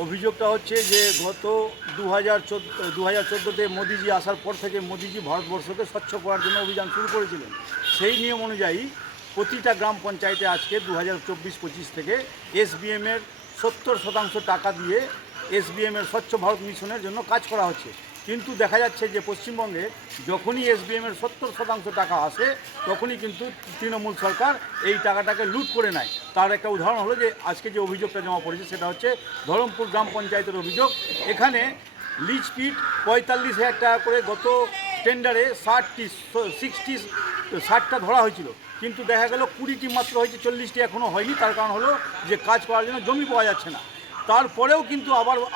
অভিযোগটা হচ্ছে যে গত 2014-তে মোদিজি আসার পর থেকে মোদিজি ভারতবর্ষকে স্বচ্ছ করার জন্য অভিযান শুরু করেছিলেন। সেই নিয়ম অনুযায়ী প্রতিটা গ্রাম পঞ্চায়েতে আজকে 2024-25 থেকে এসবিএমের 70% টাকা দিয়ে এসবিএমের স্বচ্ছ ভারত মিশনের জন্য কাজ করা হচ্ছে। কিন্তু দেখা যাচ্ছে যে পশ্চিমবঙ্গে যখনই এসবিএমের 70% টাকা আসে তখনই কিন্তু তৃণমূল সরকার এই টাকাটাকে লুট করে নেয়। তার একটা উদাহরণ হলো যে আজকে যে অভিযোগটা জমা পড়েছে সেটা হচ্ছে ধরমপুর গ্রাম পঞ্চায়েতের অভিযোগ। এখানে লিজ ফিট 45,000 টাকা করে গত টেন্ডারে 60টা ধরা হয়েছিল, কিন্তু দেখা গেল 20টি মাত্র হয়েছে, 40টি এখনও হয়নি। তার কারণ হলো যে কাজ করার জন্য জমি পাওয়া যাচ্ছে না। তারপরেও কিন্তু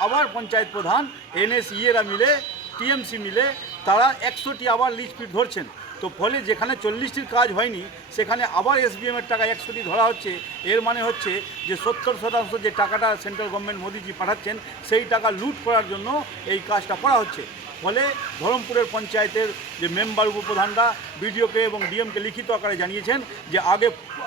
আবার পঞ্চায়েত প্রধান এনএসইএরা মিলে টিএমসি মিলে তারা 100টি আবার লিজ ফিট ধরছেন। তো ফলে যেখানে 40টির কাজ হয়নি সেখানে আবার এসবিএমের টাকা 100টি ধরা হচ্ছে। এর মানে হচ্ছে যে 70% যে টাকাটা সেন্ট্রাল গভর্নমেন্ট মোদিজি পাঠাচ্ছেন সেই টাকা লুট করার জন্য এই কাজটা করা হচ্ছে। ফলে ধরমপুরের পঞ্চায়েতের যে মেম্বার উপপ্রধানরা বিডিওকে এবং ডিএমকে লিখিত আকারে জানিয়েছেন যে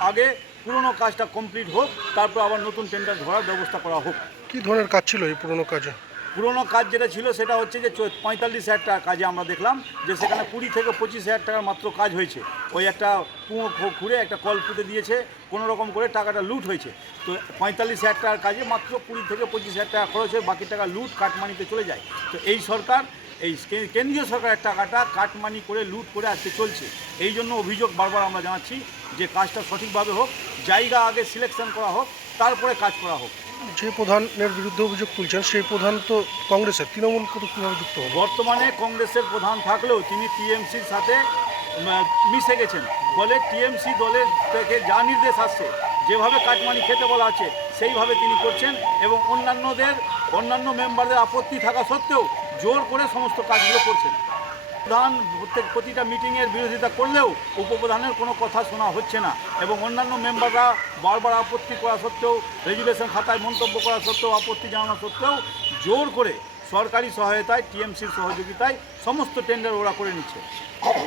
আগে পুরনো কাজটা কমপ্লিট হোক, তারপর আবার নতুন টেন্ডার ধরার ব্যবস্থা করা হোক। কী ধরনের কাজ ছিল এই পুরনো কাজে? পুরনো কাজ যেটা ছিল সেটা হচ্ছে যে 45,000 টাকা কাজে আমরা দেখলাম যে সেখানে 20 থেকে 25,000 টাকার মাত্র কাজ হয়েছে। ওই একটা কুঁয়ো খুঁড়ে একটা কল পুঁতে দিয়েছে, কোনো রকম করে টাকাটা লুট হয়েছে। তো 45,000 টাকার কাজে মাত্র 20 থেকে 25,000 টাকা খরচ হয়ে বাকি টাকা লুট কাটমানিতে চলে যায়। তো এই সরকার, এই কেন্দ্রীয় সরকারের টাকাটা কাটমানি করে লুট করে আজকে চলছে। এই জন্য অভিযোগ বারবার আমরা জানাচ্ছি যে কাজটা সঠিকভাবে হোক, জায়গা আগে সিলেকশন করা হোক, তারপরে কাজ করা হোক। যে প্রধানের বিরুদ্ধে অভিযোগ তুলছেন সেই প্রধান তো কংগ্রেসের, তৃণমূল কীভাবে যুক্ত হবে? বর্তমানে কংগ্রেসের প্রধান থাকলেও তিনি টিএমসির সাথে মিশে গেছেন। বলে টিএমসি দলের থেকে যা নির্দেশ আসছে, যেভাবে কাটমানি খেতে বলা আছে সেইভাবে তিনি করছেন এবং অন্যান্য মেম্বারদের আপত্তি থাকা সত্ত্বেও জোর করে সমস্ত কাজগুলো করছেন। প্রধান প্রতিটা মিটিংয়ের বিরোধিতা করলেও উপপ্রধানের কোনো কথা শোনা হচ্ছে না এবং অন্যান্য মেম্বাররা বারবার আপত্তি করা সত্ত্বেও, রেজুলেশন খাতায় মন্তব্য করা সত্ত্বেও, আপত্তি জানানো সত্ত্বেও জোর করে সরকারি সহায়তায় টিএমসির সহযোগিতায় সমস্ত টেন্ডার ওরা করে নিচ্ছে।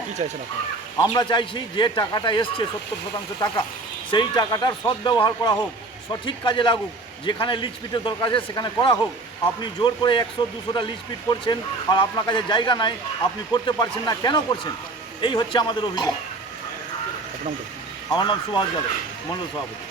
কী চাইছেন আপনারা? আমরা চাইছি যে টাকাটা এসছে 70% টাকা, সেই টাকাটার সদ্ব্যবহার করা হোক, সঠিক কাজে লাগুক। যেখানে লিজ পিটের দরকার আছে সেখানে করা হোক। আপনি জোর করে 100-200টা লিজ পিট করছেন আর আপনার কাছে জায়গা নাই, আপনি করতে পারছেন না, কেন করছেন? এই হচ্ছে আমাদের অভিযোগ। আমার নাম সুভাষ যাদব, মণ্ডল সভাপতি।